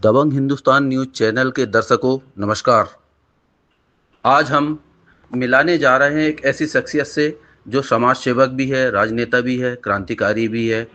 दबंग Hindustan news channel के दर्शकों नमस्कार। आज हम मिलाने जा रहे हैं एक ऐसी शख्सियत से जो समाज सेवक भी है, राजनेता भी है, क्रांतिकारी भी है।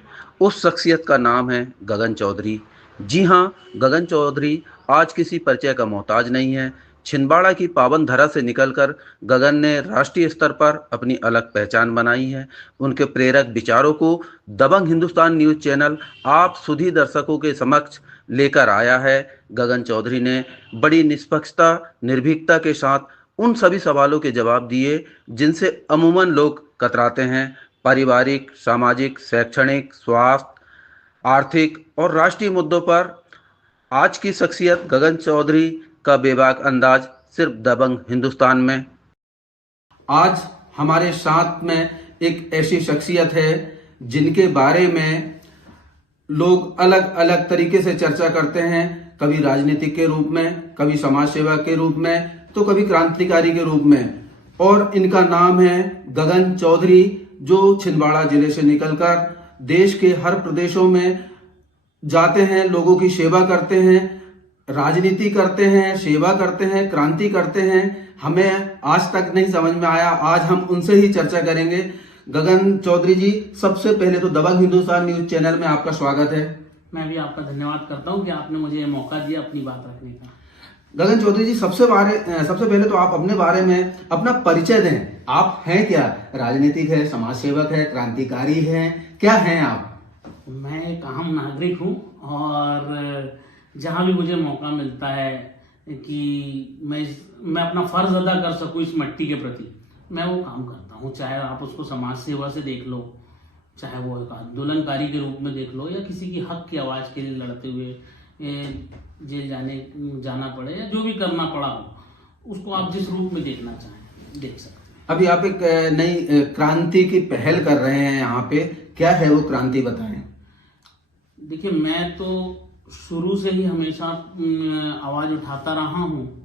उस शख्सियत का नाम है गगन चौधरी। जी हाँ, गगन चौधरी आज किसी परिचय का मोहताज नहीं है। छिंदवाड़ा की पावन धरा से निकलकर गगन ने राष्ट्रीय स्तर पर अपनी अलग पहचान बनाई है। उनके प्रेरक विचारों को दबंग हिंदुस्तान न्यूज चैनल आप सुधी दर्शकों के समक्ष लेकर आया है। गगन चौधरी ने बड़ी निष्पक्षता, निर्भीकता के साथ उन सभी सवालों के जवाब दिए जिनसे अमूमन लोग कतराते हैं। पारिवारिक, सामाजिक, शैक्षणिक, स्वास्थ्य, आर्थिक और राष्ट्रीय मुद्दों पर आज की शख्सियत गगन चौधरी का बेबाक अंदाज सिर्फ दबंग हिंदुस्तान में। आज हमारे साथ में एक ऐसी शख्सियत है जिनके बारे में लोग अलग अलग तरीके से चर्चा करते हैं, कभी राजनीतिक के रूप में, कभी समाज सेवा के रूप में, तो कभी क्रांतिकारी के रूप में। और इनका नाम है गगन चौधरी, जो छिंदवाड़ा जिले से निकलकर देश के हर प्रदेशों में जाते हैं, लोगों की सेवा करते हैं, राजनीति करते हैं, सेवा करते हैं, क्रांति करते हैं। हमें आज तक नहीं समझ में आया, आज हम उनसे ही चर्चा करेंगे। गगन चौधरी जी, सबसे पहले तो दबंग हिंदुस्तान न्यूज चैनल में आपका स्वागत है। मैं भी आपका धन्यवाद करता हूं कि आपने मुझे ये मौका दिया अपनी बात रखने का। गगन चौधरी जी, सबसे पहले तो आप अपने बारे में अपना परिचय दें। आप हैं क्या? राजनीतिक है, समाज सेवक है, क्रांतिकारी है, क्या हैं आप? मैं एक आम नागरिक हूं और जहां भी मुझे मौका मिलता है कि मैं अपना फर्ज अदा कर सकूं इस मिट्टी के प्रति, मैं वो काम करता हूं। चाहे आप उसको समाज सेवा से देख लो, चाहे वो एक आंदोलनकारी के रूप में देख लो, या किसी की हक की आवाज के लिए लड़ते हुए जेल जाना पड़े, या जो भी करना पड़ा हो, उसको आप जिस रूप में देखना चाहें देख सकते हैं। अभी आप एक नई क्रांति की पहल कर रहे हैं यहाँ पे, क्या है वो क्रांति, बताएं। देखिए, मैं तो शुरू से ही हमेशा आवाज उठाता रहा हूँ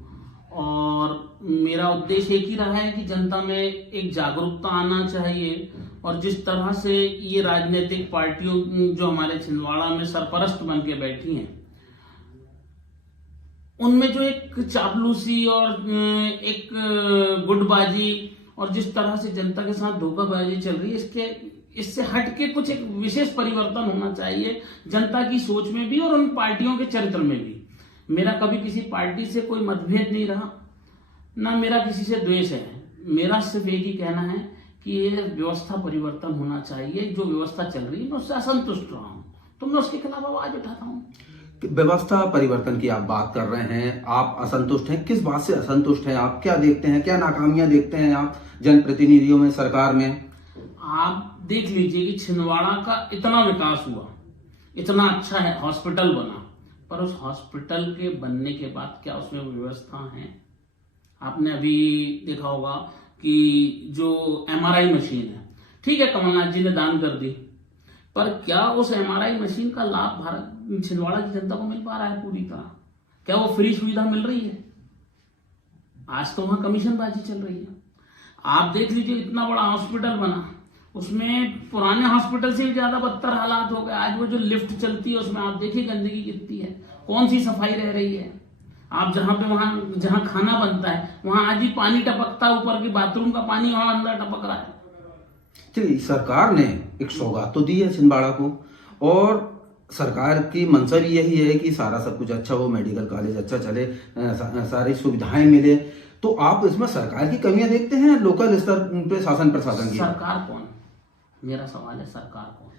और मेरा उद्देश्य एक ही रहा है कि जनता में एक जागरूकता आना चाहिए। और जिस तरह से ये राजनीतिक पार्टियों जो हमारे छिंदवाड़ा में सरपरस्त बन के बैठी हैं, उनमें जो एक चापलूसी और एक गुटबाजी और जिस तरह से जनता के साथ धोखाबाजी चल रही है, इससे हट के कुछ एक विशेष परिवर्तन होना चाहिए जनता की सोच में भी और उन पार्टियों के चरित्र में भी। मेरा कभी किसी पार्टी से कोई मतभेद नहीं रहा, ना मेरा किसी से द्वेष है। मेरा सिर्फ एक ही कहना है कि ये व्यवस्था परिवर्तन होना चाहिए। जो व्यवस्था चल रही है मैं उससे असंतुष्ट रहा हूँ, तो मैं उसके खिलाफ आवाज उठाता हूँ। व्यवस्था परिवर्तन की आप बात कर रहे हैं, आप असंतुष्ट हैं, किस बात से असंतुष्ट हैं? आप क्या देखते हैं, क्या नाकामियां देखते हैं आप जनप्रतिनिधियों में, सरकार में? आप देख लीजिए कि छिंदवाड़ा का इतना विकास हुआ, इतना अच्छा है, हॉस्पिटल बना, पर उस हॉस्पिटल के बनने के बाद क्या उसमें व्यवस्था है? आपने अभी देखा होगा कि जो MRI मशीन है, ठीक है, कमलनाथ जी ने दान कर दी, पर क्या उस MRI मशीन का लाभ भारत छिंदवाड़ा की जनता को मिल पा रहा है पूरी तरह? क्या वो फ्री सुविधा मिल रही है? आज तो वहां कमीशनबाजी चल रही है। आप देख लीजिए, इतना बड़ा हॉस्पिटल बना, उसमें पुराने हॉस्पिटल से ज्यादा बदतर हालात हो गए। आज वो जो लिफ्ट चलती है उसमें आप देखिए गंदगी कितनी है, कौन सी सफाई रह रही है। आप जहां खाना बनता है वहां आज भी पानी टपकता है, ऊपर की बाथरूम का पानी वहां अंदर टपक रहा है। चलिए, सरकार ने एक सौगात तो दी है छिंदवाड़ा को, और सरकार की मंशा भी यही है कि सारा सब कुछ अच्छा हो, मेडिकल कॉलेज अच्छा चले, सारी सुविधाएं मिले। तो आप इसमें सरकार की कमियां देखते हैं, लोकल स्तर पे शासन प्रशासन की? सरकार कौन? मेरा सवाल है, सरकार कौन?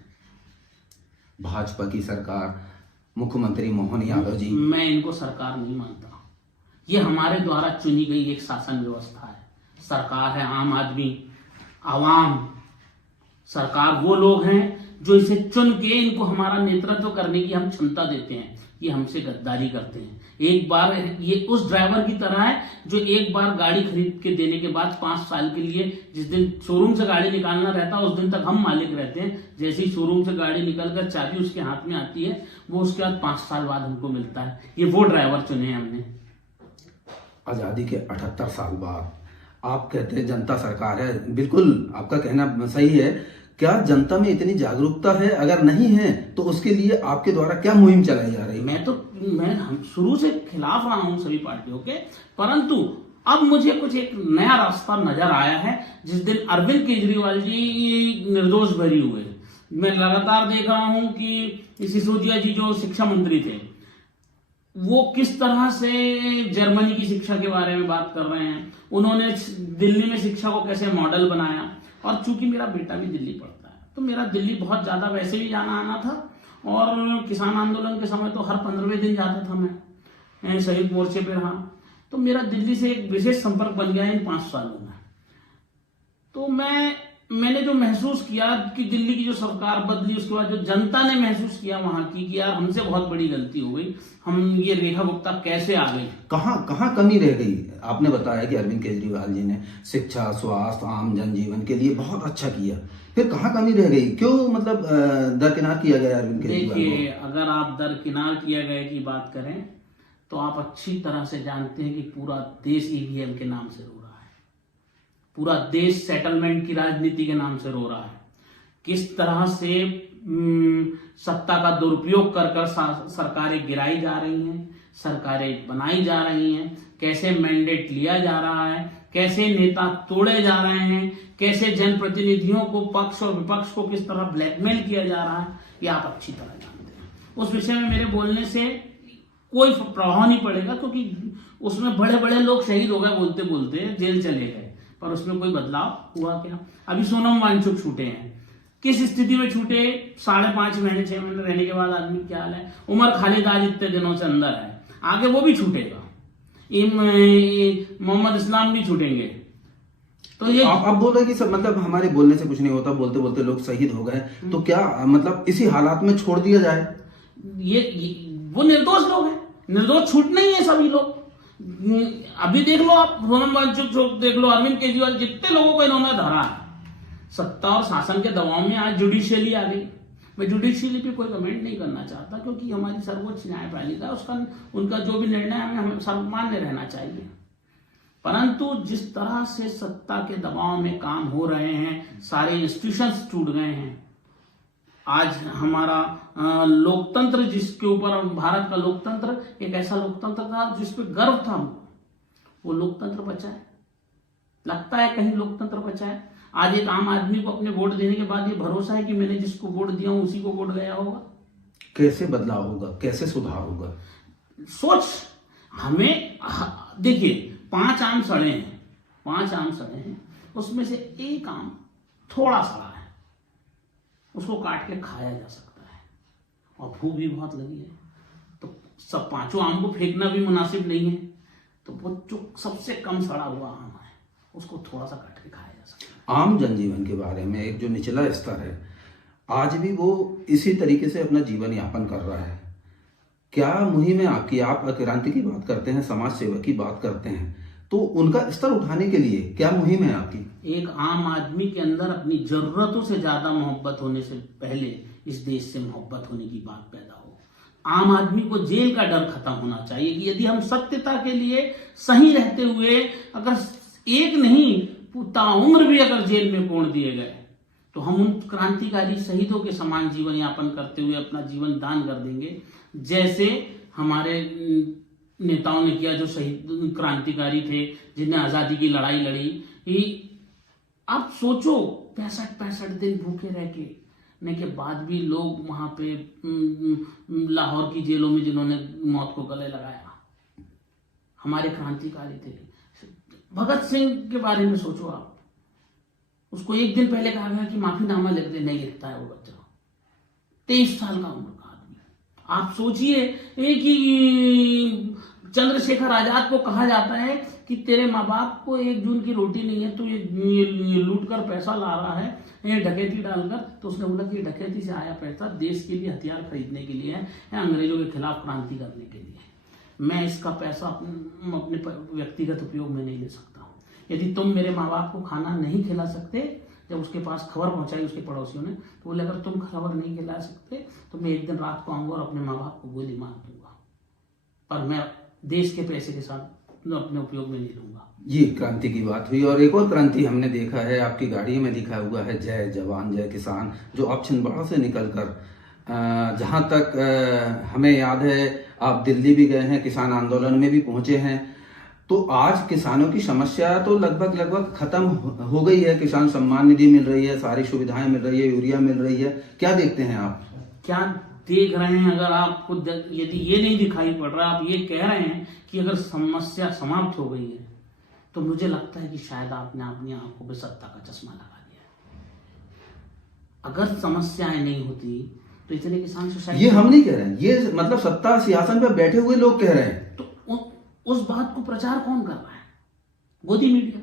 भाजपा की सरकार, मुख्यमंत्री मोहन यादव जी। मैं इनको सरकार नहीं मानता। ये हमारे द्वारा चुनी गई एक शासन व्यवस्था है। सरकार है आम आदमी, आवाम। सरकार वो लोग हैं जो इसे चुन के इनको हमारा नेतृत्व करने की हम क्षमता देते हैं। ये हमसे गद्दारी करते हैं। एक बार ये उस ड्राइवर की तरह है जो एक बार गाड़ी खरीद के देने के बाद 5 साल के लिए, जिस दिन शोरूम से गाड़ी निकालना रहता है उस दिन तक हम मालिक रहते हैं। जैसे ही शोरूम से गाड़ी निकलकर चाबी उसके हाथ में आती है, वो उसके बाद 5 साल बाद हमको मिलता है। ये वो ड्राइवर चुने हमने। आजादी के 78 साल बाद आप कहते हैं जनता सरकार है, बिल्कुल आपका कहना सही है। क्या जनता में इतनी जागरूकता है? अगर नहीं है तो उसके लिए आपके द्वारा क्या मुहिम चलाई जा रही है? हम शुरू से खिलाफ रहा हूं सभी पार्टियों के, परंतु अब मुझे कुछ एक नया रास्ता नजर आया है। जिस दिन अरविंद केजरीवाल जी निर्दोष बरी हुए, मैं लगातार देख रहा हूं कि सिसोदिया जी जो शिक्षा मंत्री थे, वो किस तरह से जर्मनी की शिक्षा के बारे में बात कर रहे हैं। उन्होंने दिल्ली में शिक्षा को कैसे मॉडल बनाया। और चूंकि मेरा बेटा भी दिल्ली पढ़ता है, तो मेरा दिल्ली बहुत ज्यादा वैसे भी जाना आना था। और किसान आंदोलन के समय तो हर 15वें दिन जाता था मैं, शहीद मोर्चे पे रहा। तो मेरा दिल्ली से एक विशेष संपर्क बन गया इन 5 सालों में। तो मैंने जो महसूस किया कि दिल्ली की जो सरकार बदली, उसके बाद जो जनता ने महसूस किया वहां की कि यार हमसे बहुत बड़ी गलती हो गई, हम ये रेखा गुप्ता कैसे आ गई, कहाँ कमी रह गई। आपने बताया कि अरविंद केजरीवाल जी ने शिक्षा, स्वास्थ्य, आम जनजीवन के लिए बहुत अच्छा किया, फिर कहाँ कमी रह गई? क्यों मतलब दरकिनार किया गया अरविंद केजरीवाल को? देखिए, अगर आप दरकिनार किया गए की बात करें तो आप अच्छी तरह से जानते हैं कि पूरा देश ईवीएम के नाम से रो रहा है, पूरा देश सेटलमेंट की राजनीति के नाम से रो रहा है। किस तरह से सत्ता का दुरुपयोग कर कर सरकारें गिराई जा रही हैं, सरकारें बनाई जा रही हैं, कैसे मैंडेट लिया जा रहा है, कैसे नेता तोड़े जा रहे हैं, कैसे जनप्रतिनिधियों को पक्ष और विपक्ष को किस तरह ब्लैकमेल किया जा रहा है, ये आप अच्छी तरह जानते हैं। उस विषय में मेरे बोलने से कोई प्रभाव नहीं पड़ेगा, क्योंकि उसमें बड़े बड़े लोग शहीद हो गए बोलते बोलते, जेल चले गए, पर उसमें कोई बदलाव हुआ क्या? अभी सोनम वांगचुक छूटे हैं, किस स्थिति में छूटे? 5.5 महीने 6 महीने रहने के बाद आदमी क्या हाल है। उमर खालिद आज इतने दिनों से अंदर है, आगे वो भी छूटेगा। मोहम्मद इस्लाम भी छूटेंगे। तो ये आप बोल रहे कि सब मतलब हमारे बोलने से कुछ नहीं होता, बोलते बोलते लोग शहीद हो गए, तो क्या मतलब इसी हालात में छोड़ दिया जाए? वो निर्दोष लोग हैं, निर्दोष छूटने ही है सभी लोग। अभी देख लो आप, सोनम वांगचुक देख लो, अरविंद केजरीवाल, जितने लोगों को इन्होंने धरा है, सत्ता और शासन के दबाव में आज जुडिशियली आ गई। मैं जुडिशियली पे कोई कमेंट नहीं करना चाहता, क्योंकि हमारी सर्वोच्च न्यायपालिका है, उसका उनका जो भी निर्णय है हमें सर्वमान्य रहना चाहिए। परंतु जिस तरह से सत्ता के दबाव में काम हो रहे हैं, सारे इंस्टीट्यूशंस टूट गए हैं। आज हमारा लोकतंत्र, जिसके ऊपर भारत का लोकतंत्र एक ऐसा लोकतंत्र था जिसपे गर्व था, वो लोकतंत्र बचा है। लगता है कहीं लोकतंत्र बचा है। आज एक आम आदमी को अपने वोट देने के बाद ये भरोसा है कि मैंने जिसको वोट दिया हूं उसी को वोट गया होगा। कैसे बदलाव होगा, कैसे सुधार होगा? सोच हमें देखिए, 5 आम सड़े हैं, 5 आम सड़े हैं, उसमें से एक आम थोड़ा सड़ा है, उसको काट के खाया जा सकता है, और भूख भी बहुत लगी है, तो सब 5 आम को फेंकना भी मुनासिब नहीं है। तो वो जो सबसे कम सड़ा हुआ आम है, उसको थोड़ा सा काट के खाया जा सकता है। आम जनजीवन के बारे में, एक जो निचला स्तर है, आज भी वो इसी तरीके से अपना जीवन यापन कर रहा है। क्या मुहिम है आपकी? आप क्रांति की बात करते हैं, समाज सेवा की बात करते हैं, तो उनका स्तर उठाने के लिए क्या मुहिम है आपकी? एक आम आदमी के अंदर अपनी जरूरतों से ज्यादा मोहब्बत होने से पहले इस देश से मोहब्बत होने की बात पैदा हो। आम आदमी को जेल का डर खत्म होना चाहिए कि यदि हम सत्यता के लिए सही रहते हुए अगर एक नहीं ताउम्र भी अगर जेल में कोड़ दिए गए, तो हम उन क्रांतिकारी शहीदों के समान जीवन यापन करते हुए अपना जीवन दान कर देंगे, जैसे हमारे नेताओं ने किया, जो शहीद क्रांतिकारी थे, जिन्हें आजादी की लड़ाई लड़ी। आप सोचो, 65 दिन भूखे रह के बाद भी लोग वहां पे लाहौर की जेलों में जिन्होंने मौत को गले लगाया, हमारे क्रांतिकारी थे। भगत सिंह के बारे में सोचो आप, उसको एक दिन पहले कहा गया कि माफीनामा लिख दे, नहीं लिखता है वो बच्चा, 23 साल का उम्र का आदमी। आप सोचिए कि चंद्रशेखर आजाद को कहा जाता है कि तेरे माँ बाप को 1 जून की रोटी नहीं है, तू ये लूट कर पैसा ला रहा है, ये डकैती डालकर। तो उसने बोला कि डकैती से आया पैसा देश के लिए हथियार खरीदने के लिए है, अंग्रेजों के खिलाफ क्रांति करने के लिए। मैं इसका पैसा अपने व्यक्तिगत उपयोग में नहीं ले सकता हूँ। यदि तुम मेरे माँ बाप को खाना नहीं खिला सकते, जब उसके पास खबर पहुंचाई उसके पड़ोसियों ने, तो बोले अगर तुम खबर नहीं खिला सकते तो मैं एक दिन रात को आऊंगा और अपने माँ बाप को गोली मार दूंगा, पर मैं देश के पैसे के साथ अपने उपयोग में नहीं लूंगा। ये क्रांति की बात हुई, और एक और क्रांति हमने देखा है, आपकी गाड़ी में लिखा हुआ है जय जवान जय किसान, जो आप छिंदवाड़ा से निकलकर जहाँ तक हमें याद है आप दिल्ली भी गए हैं, किसान आंदोलन में भी पहुंचे हैं। तो आज किसानों की समस्या तो लगभग खत्म हो गई है। किसान सम्मान निधि मिल रही है, सारी सुविधाएं मिल रही है, यूरिया मिल रही है। क्या देखते हैं आप? क्या देख रहे हैं? अगर आपको यदि ये नहीं दिखाई पड़ रहा, आप ये कह रहे हैं कि अगर समस्या समाप्त हो गई है, तो मुझे लगता है कि शायद आपने अपनी आंखों पे सत्ता का चश्मा लगा दिया है। अगर समस्याएं नहीं होती तो इतने किसान सुसाइड। ये हम नहीं कह रहे हैं, ये मतलब सत्ता सिंहासन पे बैठे हुए लोग कह रहे हैं। तो उस बात को प्रचार कौन कर रहा है? गोदी मीडिया।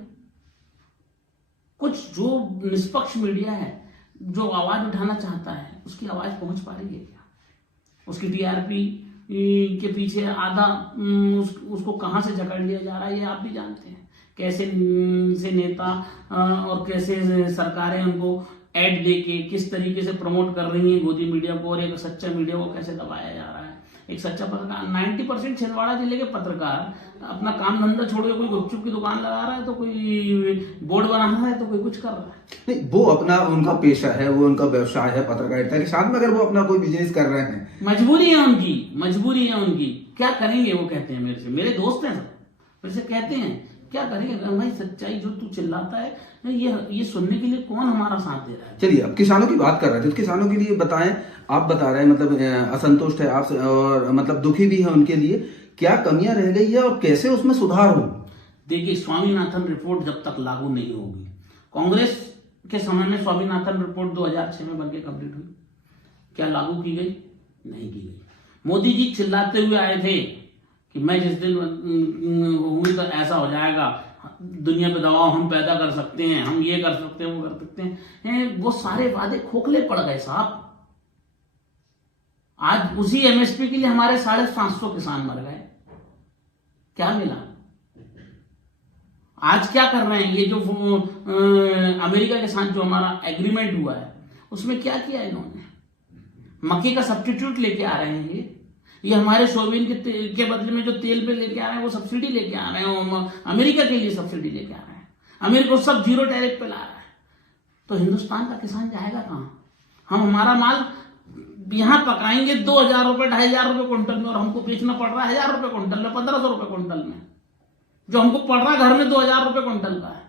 कुछ जो निष्पक्ष मीडिया है, जो आवाज उठाना चाहता है, उसकी आवाज पहुंच पा रही है क्या? उसकी टीआरपी के पीछे आधा उसको कहां से जकड़ लिया जा रहा है, ये आप भी जानते हैं। कैसे से नेता और कैसे सरकारें उनको ऐड देके किस तरीके से प्रमोट कर रही हैं गोदी मीडिया को, और एक सच्चा मीडिया को कैसे दबाया जा रहा है। एक सच्चा पत्रकार, 90% छिंदवाड़ा जिले के पत्रकार अपना काम धंधा छोड़ के कोई गुपचुप की दुकान लगा रहा है, तो कोई बोर्ड बना रहा है, तो कोई कुछ कर रहा है। नहीं, वो अपना उनका पेशा है, वो उनका व्यवसाय है पत्रकारिता के साथ में। अगर वो अपना कोई बिजनेस कर रहे हैं, मजबूरी है उनकी, मजबूरी है उनकी। क्या करेंगे वो? कहते हैं मेरे से, मेरे दोस्त हैं सब, मेरे से कहते हैं क्या करेंगे भाई, सच्चाई जो तू चिल्लाता है ये सुनने के लिए कौन हमारा साथ दे रहा है? चलिए, अब किसानों की बात कर रहे थे, तो किसानों के लिए बताएं। आप बता रहे हैं मतलब असंतुष्ट है आप, और मतलब दुखी भी है उनके लिए। क्या कमियां रह गई है और कैसे उसमें सुधार हो? देखिए, स्वामीनाथन रिपोर्ट जब तक लागू नहीं होगी, कांग्रेस के समय में स्वामीनाथन रिपोर्ट 2006 में बनके कंप्लीट हुई, क्या लागू की गई? नहीं की गई। मोदी जी चिल्लाते हुए आए थे कि मैं जिस दिन हुई तो ऐसा हो जाएगा, दुनिया पे दबाव हम पैदा कर सकते हैं, हम ये कर सकते हैं, वो कर सकते हैं। वो सारे वादे खोखले पड़ गए साहब। आज उसी एमएसपी के लिए हमारे 550 किसान मर गए। क्या मिला? आज क्या कर रहे हैं? ये जो अमेरिका के साथ जो हमारा एग्रीमेंट हुआ है, उसमें क्या किया इन्होंने? मक्के का सब्स्टिट्यूट लेके आ रहे हैं। ये हमारे सोयाबीन के बदले में जो तेल पे लेके आ रहे हैं, वो सब्सिडी लेके आ रहे हैं, अमेरिका के लिए सब्सिडी लेके आ रहे हैं। अमेरिका सब जीरो टैरिफ पे ला रहा है। तो हिंदुस्तान का किसान जाएगा कहां? हम हमारा माल यहां पकाएंगे 2000 रुपए 2500 रुपए क्विंटल में, और हमको बेचना पड़ रहा है 1000 रुपए क्विंटल में, 1500 रुपए क्विंटल में। जो हमको पड़ रहा है घर में 2000 रुपए क्विंटल का है।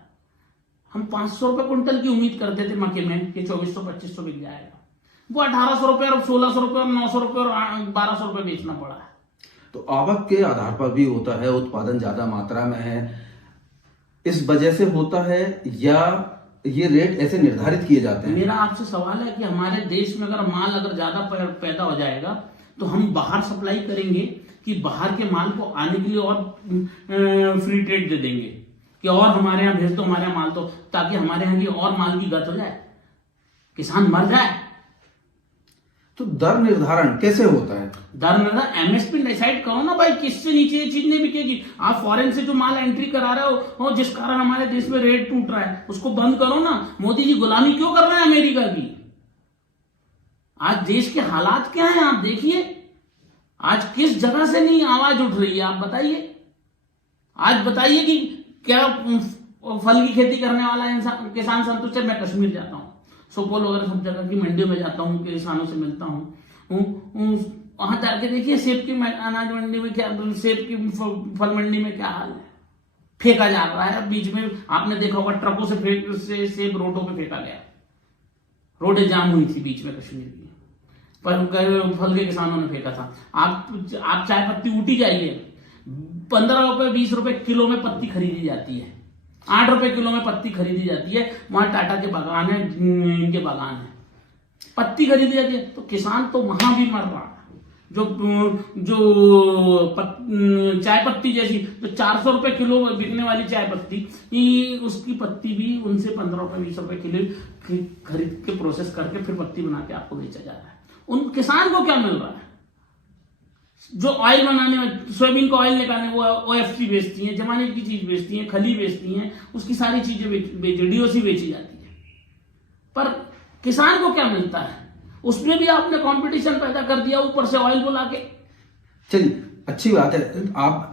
हम 500 रुपए क्विंटल की उम्मीद करते थे मक्के में कि 2400-2500 बिक जाएगा। वो 1800 रुपए और 1600 रुपए और 900 रुपए और 1200 रुपए बेचना पड़ा है। तो आवक के आधार पर भी होता है, उत्पादन ज्यादा मात्रा में है, इस वजह से होता है, या ये रेट ऐसे निर्धारित किए जाते हैं? मेरा आपसे सवाल है कि हमारे देश में अगर माल ज्यादा पैदा हो जाएगा, तो हम बाहर सप्लाई करेंगे कि बाहर के माल को आने के लिए और फ्री ट्रेड दे देंगे कि और हमारे यहाँ भेज दो, हमारे यहाँ माल, तो ताकि हमारे यहाँ की और माल की गत हो जाए, किसान मर जाए। तो दर निर्धारण कैसे होता है? दर निर्धारण एमएसपी डिसाइड करो ना भाई, किससे नीचे ये चीज नहीं बिकेगी। आप फॉरेन से जो माल एंट्री करा रहे हो, जिस कारण हमारे देश में रेट टूट रहा है, उसको बंद करो ना। मोदी जी गुलामी क्यों कर रहे हैं अमेरिका की? आज देश के हालात क्या हैं आप देखिए। आज किस जगह से नहीं आवाज उठ रही है, आप बताइए। आज बताइए कि क्या फल की खेती करने वाला इंसान किसान संतुष्ट है? मैं कश्मीर जाता हूं, सुपौल वगैरह सब जगह की मंडियों में जाता हूँ, किसानों से मिलता हूँ। वहां जाके देखिए सेब की अनाज मंडी में क्या, सेब की फल मंडी में क्या हाल है। फेंका जा रहा है। बीच में आपने देखा होगा ट्रकों से सेब रोडों पे फेंका गया, रोडें जाम हुई थी बीच में कश्मीर की, पर फल के किसानों ने फेंका था। आप चाय पत्ती ऊटी जाइए, 15 रुपए 20 रुपए किलो में पत्ती खरीदी जाती है, 8 रुपए किलो में पत्ती खरीदी जाती है। वहां टाटा के बागान है, इनके बागान है, पत्ती खरीदी जाती है। तो किसान तो वहां भी मर रहा है। जो चाय पत्ती जैसी जो 400 रुपए किलो बिकने वाली चाय पत्ती, उसकी पत्ती भी उनसे 15 रुपए 20 रुपए किलो खरीद के प्रोसेस करके फिर पत्ती बना के आपको बेचा जा रहा है। उन किसान को क्या मिल रहा है? जो ऑयल बनाने में, सोयाबीन का ऑयल निकालने, वो ओएफसी बेचती हैं, जमाने की चीज बेचती हैं, खली बेचती हैं, उसकी सारी चीजें डीओसी बेची जाती है। पर किसान को क्या मिलता है? उसमें भी आपने कंपटीशन पैदा कर दिया, ऊपर से ऑयल बुला के। चलिए, अच्छी बात है।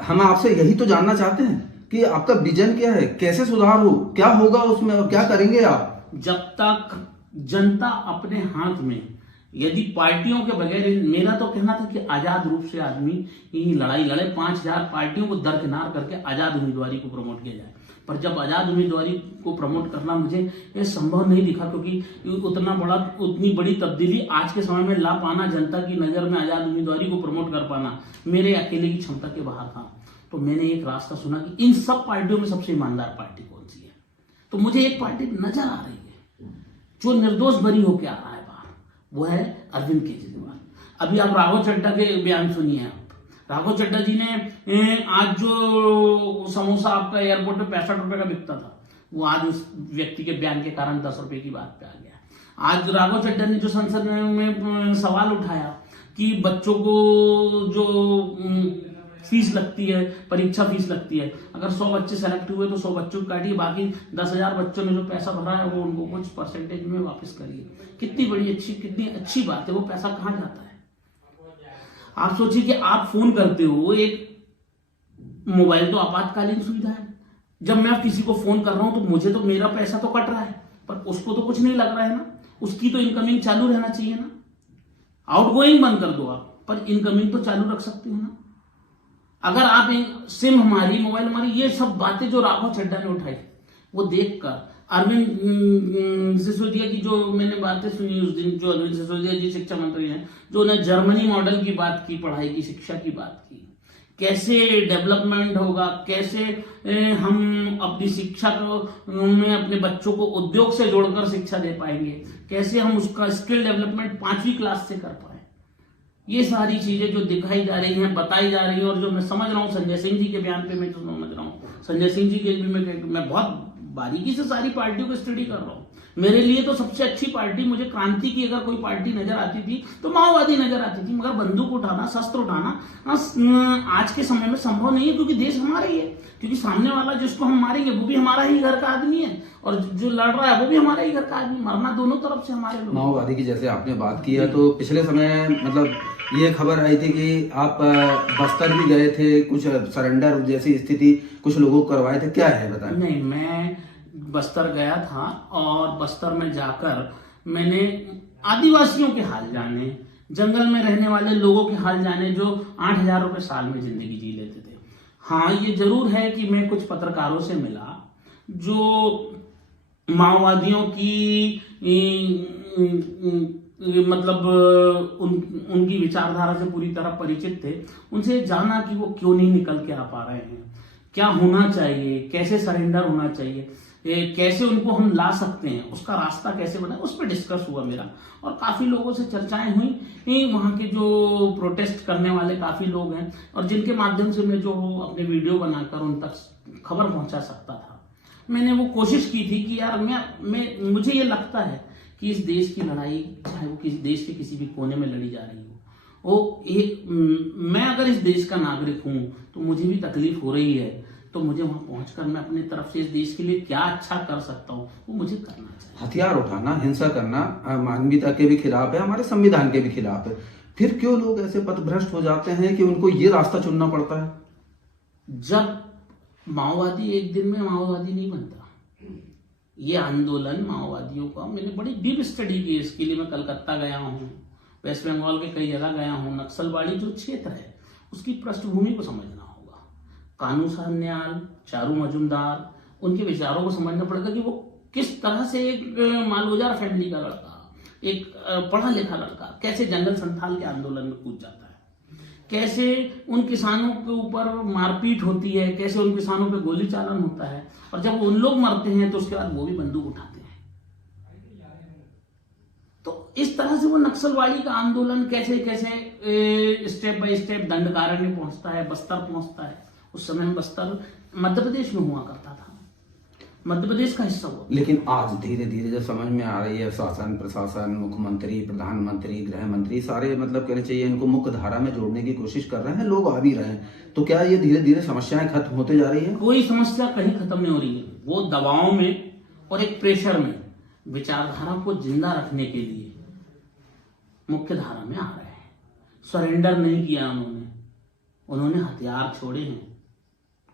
हम आपसे यही तो जानना चाहते हैं कि आपका विजन क्या है, कैसे सुधार हो, क्या होगा उसमें और क्या करेंगे आप। जब तक जनता अपने हाथ में, यदि पार्टियों के बगैर, मेरा तो कहना था कि आजाद रूप से आदमी ये लड़ाई लड़े, 5,000 पार्टियों को दरकिनार करके आजाद उम्मीदवारी को प्रमोट किया जाए। पर जब आजाद उम्मीदवारी को प्रमोट करना मुझे ये संभव नहीं दिखा, क्योंकि उतनी बड़ी तब्दीली आज के समय में ला पाना, जनता की नजर में आजाद उम्मीदवारी को प्रमोट कर पाना मेरे अकेले की क्षमता के बाहर था। तो मैंने एक रास्ता सुना कि इन सब पार्टियों में सबसे ईमानदार पार्टी कौन सी है। तो मुझे एक पार्टी नजर आ रही है जो निर्दोष बरी होकर आ रहा है बाहर, वो है अरविंद केजरीवाल। अभी आप राघव चड्ढा के बयान सुनिए। आप राघव चड्ढा जी ने आज जो समोसा आपका एयरपोर्ट पे 65 रुपए का बिकता था, वो आज उस व्यक्ति के बयान के कारण 10 रुपए की बात पे आ गया। आज राघव चड्ढा ने जो संसद में सवाल उठाया कि बच्चों को जो फीस लगती है, परीक्षा फीस लगती है, अगर 100 बच्चे सेलेक्ट हुए तो 100 बच्चों को काटिए, बाकी 10,000 बच्चों ने जो पैसा भरा है वो उनको कुछ परसेंटेज में वापस करिए। कितनी अच्छी बात है। वो पैसा कहाँ जाता है? आप सोचिए कि आप फोन करते हो, एक मोबाइल तो आपातकालीन सुविधा है। जब मैं किसी को फोन कर रहा हूं तो मुझे तो मेरा पैसा तो कट रहा है, पर उसको तो कुछ नहीं लग रहा है ना। उसकी तो इनकमिंग चालू रहना चाहिए ना। आउटगोइंग बंद कर दो आप, पर इनकमिंग तो चालू रख सकते हो ना। अगर आप सिम हमारी, मोबाइल हमारी, ये सब बातें जो राघव चड्ढा ने उठाई, वो देखकर अरविंद सिसोदिया की जो मैंने बातें सुनी उस दिन, जो अरविंद सिसोदिया जी शिक्षा मंत्री हैं, जो उन्हें जर्मनी मॉडल की बात की, पढ़ाई की, शिक्षा की बात की, कैसे डेवलपमेंट होगा, कैसे हम अपनी शिक्षा को में अपने बच्चों को उद्योग से जोड़कर शिक्षा दे पाएंगे, कैसे हम उसका स्किल डेवलपमेंट 5वीं क्लास से कर पाए। ये सारी चीजें जो दिखाई जा रही हैं, बताई जा रही हैं, और जो मैं समझ रहा हूँ संजय सिंह जी के बयान पे, मैं तो समझ रहा हूँ संजय सिंह जी के भी मैं बहुत बारीकी से सारी पार्टियों को स्टडी कर रहा हूँ। मेरे लिए तो सबसे अच्छी पार्टी, मुझे क्रांति की अगर कोई पार्टी नजर आती थी तो माओवादी नजर आती थी। मगर बंदूक उठाना, शस्त्र उठाना आज के समय में संभव नहीं है, क्योंकि देश हमारा ही है। क्योंकि सामने वाला जिसको हम मारेंगे वो भी हमारा ही घर का आदमी है, और जो लड़ रहा है वो भी हमारा ही घर का आदमी। मरना दोनों तरफ से हमारे लोग। माओवादी की जैसे आपने बात की है, तो पिछले समय मतलब ये खबर आई थी कि आप बस्तर भी गए थे, कुछ सरेंडर जैसी स्थिति कुछ लोगों को करवाए थे, क्या है बताएं। नहीं, मैं बस्तर गया था, और बस्तर में जाकर मैंने आदिवासियों के हाल जाने, जंगल में रहने वाले लोगों के हाल जाने, जो 8,000 रुपए साल में जिंदगी जी लेते थे। हाँ, ये जरूर है कि मैं कुछ पत्रकारों से मिला जो माओवादियों की मतलब उनकी विचारधारा से पूरी तरह परिचित थे। उनसे जाना कि वो क्यों नहीं निकल के आ पा रहे हैं, क्या होना चाहिए, कैसे सरेंडर होना चाहिए, कैसे उनको हम ला सकते हैं, उसका रास्ता कैसे बनाए, उस पर डिस्कस हुआ मेरा। और काफी लोगों से चर्चाएं हुई। वहां के जो प्रोटेस्ट करने वाले काफी लोग हैं, और जिनके माध्यम से मैं जो अपने वीडियो बनाकर उन तक खबर पहुंचा सकता था, मैंने वो कोशिश की थी कि यार मुझे ये लगता है कि इस देश की लड़ाई, चाहे वो किसी देश के किसी भी कोने में लड़ी जा रही हो, मैं अगर इस देश का नागरिक हूं तो मुझे भी तकलीफ हो रही है, तो मुझे वहां पहुंचकर मैं अपनी तरफ से इस देश के लिए क्या अच्छा कर सकता हूं, वो मुझे करना चाहिए। हथियार उठाना, हिंसा करना मानवीयता के भी खिलाफ है, हमारे संविधान के भी खिलाफ है। फिर क्यों लोग ऐसे पथभ्रष्ट हो जाते हैं कि उनको ये रास्ता चुनना पड़ता है? जब माओवादी एक दिन में माओवादी नहीं बनता। ये आंदोलन माओवादियों का, मैंने बड़ी डीप स्टडी की, इसके लिए मैं कलकत्ता गया हूँ, वेस्ट बंगाल के कई जगह गया हूँ। नक्सलवाड़ी जो क्षेत्र है उसकी पृष्ठभूमि को समझना होगा। कानू सान्याल, चारू मजुमदार, उनके विचारों को समझना पड़ेगा कि वो किस तरह से एक मालगुजार फैमिली का लड़का, एक पढ़ा लिखा लड़का, कैसे जंगल संथाल के आंदोलन में कूद जाता है, कैसे उन किसानों के ऊपर मारपीट होती है, कैसे उन किसानों पे गोली चालन होता है, और जब उन लोग मरते हैं तो उसके बाद वो भी बंदूक उठाते हैं। तो इस तरह से वो नक्सलवाड़ी का आंदोलन कैसे कैसे स्टेप बाय स्टेप दंडकारण्य पहुंचता है, बस्तर पहुंचता है। उस समय बस्तर मध्य प्रदेश में हुआ करता था, मध्य प्रदेश का हिस्सा हुआ। लेकिन आज धीरे धीरे जब समझ में आ रही है, शासन प्रशासन, मुख्यमंत्री, प्रधानमंत्री, गृह मंत्री, सारे मतलब कहना चाहिए इनको मुख्य धारा में जोड़ने की कोशिश कर रहे हैं, लोग आ भी रहे हैं, तो क्या ये धीरे धीरे समस्याएं खत्म होते जा रही है? कोई समस्या कहीं खत्म नहीं हो रही है। वो दबाव में और एक प्रेशर में विचारधारा को जिंदा रखने के लिए मुख्य धारा में आ रहे हैं। सरेंडर नहीं किया उन्होंने, उन्होंने हथियार छोड़े हैं।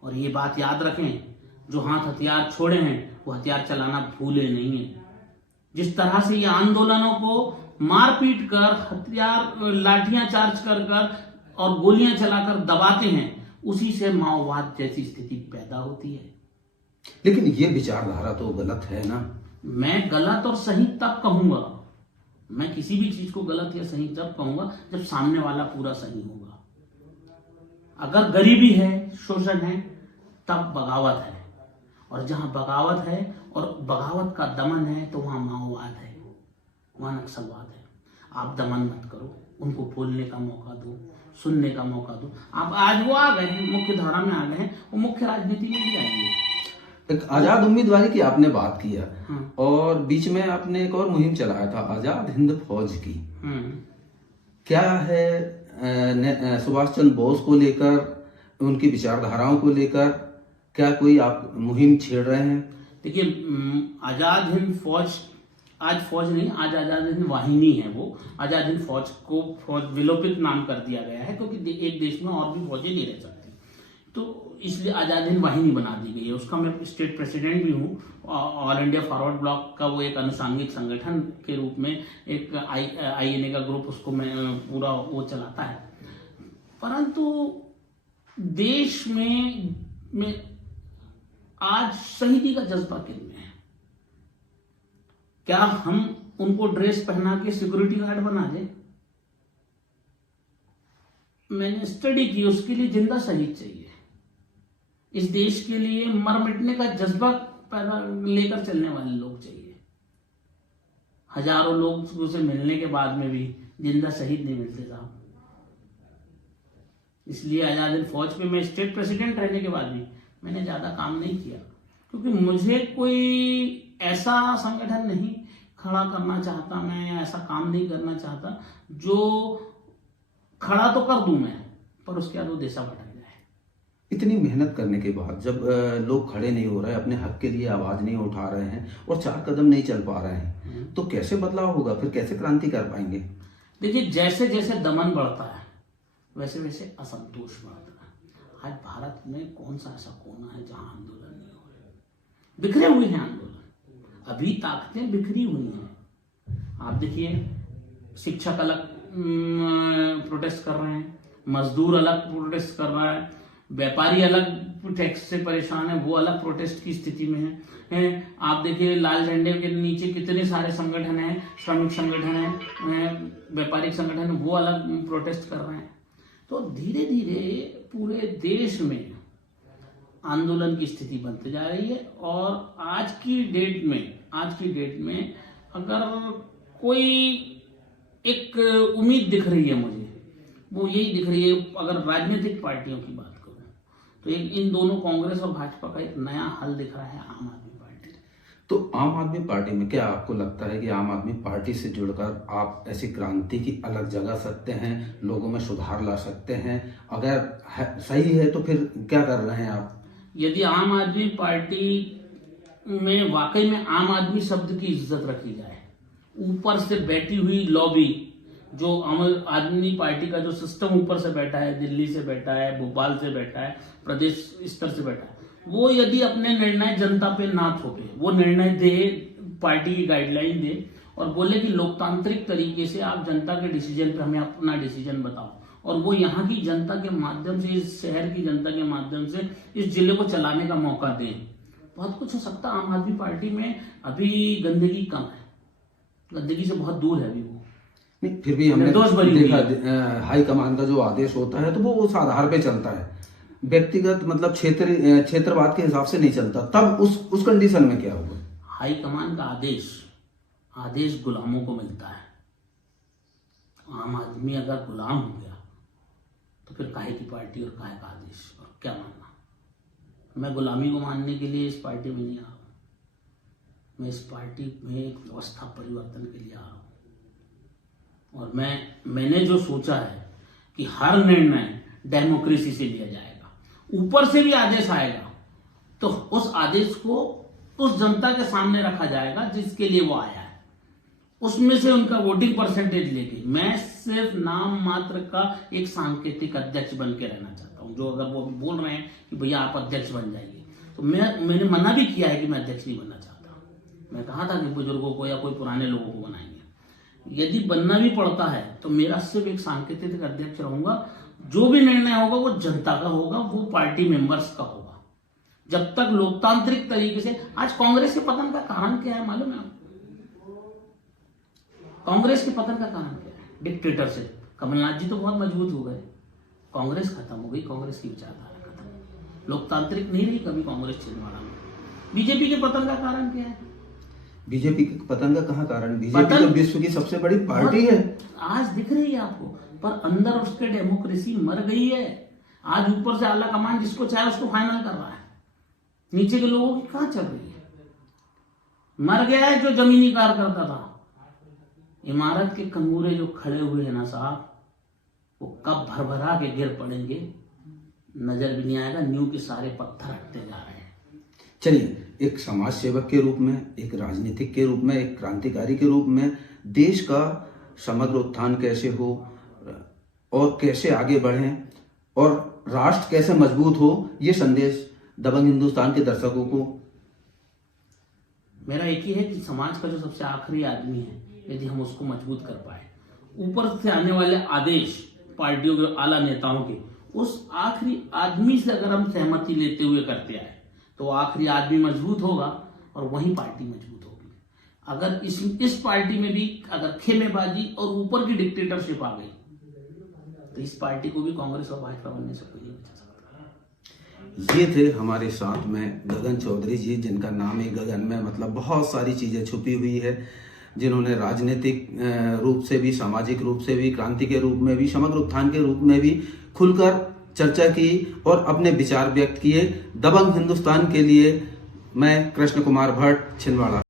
और ये बात याद रखें, जो हाथ हथियार छोड़े हैं वो हथियार चलाना भूले नहीं है। जिस तरह से ये आंदोलनों को मारपीट कर, हथियार लाठियां चार्ज कर और गोलियां चलाकर दबाते हैं, उसी से माओवाद जैसी स्थिति पैदा होती है। लेकिन ये विचारधारा तो गलत है ना। मैं गलत और सही तब कहूंगा, मैं किसी भी चीज को गलत या सही तब कहूंगा जब सामने वाला पूरा सही होगा। अगर गरीबी है, शोषण है, तब बगावत है। और जहां बगावत है और बगावत का दमन है तो वहां माओवाद है, वहां नक्सलवाद है। आप दमन मत करो, उनको बोलने का मौका दो, सुनने का मौका दो। आप आज वो आ गए हैं, मुख्य धारा में आ गए हैं, वो मुख्य राजनीति में भी आएंगे। एक आजाद उम्मीदवारी की आपने बात किया, हाँ। और बीच में आपने एक और मुहिम चलाया था आजाद हिंद फौज की। क्या है सुभाष चंद्र बोस को लेकर, उनकी विचारधाराओं को लेकर क्या कोई आप मुहिम छेड़ रहे हैं? देखिए, आजाद हिंद फौज, आज फौज नहीं, आज आजाद हिंद वाहिनी है। वो आजाद हिंद फौज को फौज विलोपित नाम कर दिया गया है, क्योंकि एक देश में और भी फौजें नहीं रह सकती, तो इसलिए आजाद हिंद वाहिनी बना दी गई है। उसका मैं स्टेट प्रेसिडेंट भी हूँ। ऑल इंडिया फॉरवर्ड ब्लॉक का वो एक अनुषांगिक संगठन के रूप में एक INA का ग्रुप, उसको मैं पूरा वो चलाता है। परंतु देश में आज शहीदी का जज्बा किन में है? क्या हम उनको ड्रेस पहना के सिक्योरिटी गार्ड बना दें? मैंने स्टडी की, उसके लिए जिंदा शहीद चाहिए। इस देश के लिए मर मिटने का जज्बा पैदा लेकर चलने वाले लोग चाहिए। हजारों लोग से मिलने के बाद में भी जिंदा शहीद नहीं मिलते साहब। इसलिए आजाद हिंद फौज पे मैं स्टेट प्रेसिडेंट रहने के बाद भी मैंने ज्यादा काम नहीं किया, क्योंकि मुझे कोई ऐसा संगठन नहीं खड़ा करना चाहता, मैं ऐसा काम नहीं करना चाहता जो खड़ा तो कर दूं मैं, पर उसके बाद वो दिशा भटक जाए। इतनी मेहनत करने के बाद जब लोग खड़े नहीं हो रहे, अपने हक के लिए आवाज नहीं उठा रहे हैं और 4 कदम नहीं चल पा रहे हैं, तो कैसे बदलाव होगा? फिर कैसे क्रांति कर पाएंगे? देखिए, जैसे जैसे दमन बढ़ता है वैसे वैसे असंतोष बढ़ता है। आज भारत में कौन सा ऐसा कोना है जहां आंदोलन नहीं हो रहे? बिखरे हुए हैं आंदोलन, अभी ताकतें बिखरी हुई हैं। आप देखिए, शिक्षक अलग प्रोटेस्ट कर रहे हैं, मजदूर अलग प्रोटेस्ट कर रहा है, व्यापारी अलग टैक्स से परेशान है, वो अलग प्रोटेस्ट की स्थिति में है। आप देखिए, लाल झंडे के नीचे कितने सारे संगठन हैं, श्रमिक संगठन है, व्यापारिक संगठन है, वो अलग प्रोटेस्ट कर रहे हैं। तो धीरे धीरे पूरे देश में आंदोलन की स्थिति बनती जा रही है। और आज की डेट में अगर कोई एक उम्मीद दिख रही है मुझे, वो यही दिख रही है। अगर राजनीतिक पार्टियों की बात करूं तो इन दोनों, कांग्रेस और भाजपा का एक नया हल दिख रहा है, आम आदमी पार्टी। तो आम आदमी पार्टी में क्या आपको लगता है कि आम आदमी पार्टी से जुड़कर आप ऐसी क्रांति की अलग जगा सकते हैं, लोगों में सुधार ला सकते हैं? अगर सही है तो फिर क्या कर रहे हैं आप? यदि आम आदमी पार्टी में वाकई में आम आदमी शब्द की इज्जत रखी जाए, ऊपर से बैठी हुई लॉबी, जो आम आदमी पार्टी का जो सिस्टम ऊपर से बैठा है, दिल्ली से बैठा है, भोपाल से बैठा है, प्रदेश स्तर से बैठा है, वो यदि अपने निर्णय जनता पे ना थोपे, वो निर्णय दे, पार्टी की गाइडलाइन दे और बोले कि लोकतांत्रिक तरीके से आप जनता के डिसीजन पे हमें अपना डिसीजन बताओ, और वो यहाँ की जनता के माध्यम से, इस शहर की जनता के माध्यम से इस जिले को चलाने का मौका दें, बहुत कुछ हो सकता है। आम आदमी पार्टी में अभी गंदगी कम है, गंदगी से बहुत दूर है अभी वो। नहीं, फिर भी हमने देखा हाई कमान का जो आदेश होता है तो वो उस आधार पे चलता है, व्यक्तिगत मतलब क्षेत्रवाद के हिसाब से नहीं चलता। तब उस कंडीशन में क्या होगा? हाई कमान का आदेश गुलामों को मिलता है। आम आदमी अगर गुलाम हो गया तो फिर काहे की पार्टी और काहे का आदेश और क्या मानना? मैं गुलामी को मानने के लिए इस पार्टी में नहीं आ रहा हूं, मैं इस पार्टी में एक व्यवस्था परिवर्तन के लिए आ रहा हूं। और मैंने जो सोचा है कि हर निर्णय डेमोक्रेसी से लिया जाएगा, ऊपर से भी आदेश आएगा तो उस आदेश को उस जनता के सामने रखा जाएगा जिसके लिए वो आया है, उसमें से उनका वोटिंग परसेंटेज लेके मैं सिर्फ नाम मात्र का एक सांकेतिक अध्यक्ष बन के रहना चाहता हूं। जो अगर वो बोल रहे हैं कि भैया आप अध्यक्ष बन जाइए, तो मैंने मना भी किया है कि मैं अध्यक्ष नहीं बनना चाहता। मैं कहा था कि बुजुर्गों को या कोई पुराने लोगों को बनाएंगे। यदि बनना भी पड़ता है तो मेरा सिर्फ एक सांकेतिक अध्यक्ष रहूंगा। जो भी निर्णय होगा वो जनता का होगा, वो पार्टी मेंबर्स का होगा। जब तक लोकतांत्रिक तरीके से, आज कांग्रेस के पतन का कारण क्या है मालूम है आपको? कांग्रेस के पतन का कारण क्या है? डिक्टेटरशिप। कमलनाथ जी तो बहुत मजबूत हो गए, कांग्रेस खत्म हो गई, कांग्रेस की विचारधारा खत्म, लोकतांत्रिक नहीं रही कभी कांग्रेस छिंदवाड़ा में। बीजेपी के पतन का कारण क्या है? बीजेपी के पतन का कहाँ कारण? बीजेपी तो विश्व की सबसे बड़ी पार्टी है, आज दिख रही है आपको, पर अंदर उसके डेमोक्रेसी मर गई है। आज ऊपर से आला कमान जिसको चाहे उसको फाइनल कर रहा है, नीचे के लोगों की कहां चल रही है? मर गया है जो जमीनी कार्य करता था। इमारत के कंगूरे जो खड़े हुए हैं ना साहब, वो कब भरभरा के गिर पड़ेंगे नजर भी नहीं आएगा। नींव के सारे पत्थर हटते जा रहे हैं। चलिए, एक समाज सेवक के रूप में, एक राजनीतिक के रूप में, एक क्रांतिकारी के रूप में देश का समग्र उत्थान कैसे हो और कैसे आगे बढ़े और राष्ट्र कैसे मजबूत हो, ये संदेश दबंग हिंदुस्तान के दर्शकों को। मेरा एक ही है कि समाज का जो सबसे आखिरी आदमी है, यदि हम उसको मजबूत कर पाए, ऊपर से आने वाले आदेश पार्टियों के आला नेताओं के, उस आखिरी आदमी से अगर हम सहमति लेते हुए करते आए तो आखिरी आदमी मजबूत होगा और वही पार्टी मजबूत होगी। अगर इस पार्टी में भी अगर खेमेबाजी और ऊपर की डिक्टेटरशिप आ गई तो इस पार्टी को भी कांग्रेस और भाजपा बनने से कोई नहीं बचा सकता। ये थे हमारे साथ में गगन चौधरी जी, जिनका नाम ही गगन में मतलब बहुत सारी चीजें छुपी हुई है, जिन्होंने राजनीतिक रूप से भी, सामाजिक रूप से भी, क्रांति के रूप में भी, समग्र उत्थान के रूप में भी खुलकर चर्चा की और अपने विचार व्यक्त किए। दबंग हिंदुस्तान के लिए मैं कृष्ण कुमार भट्ट, छिंदवाड़ा।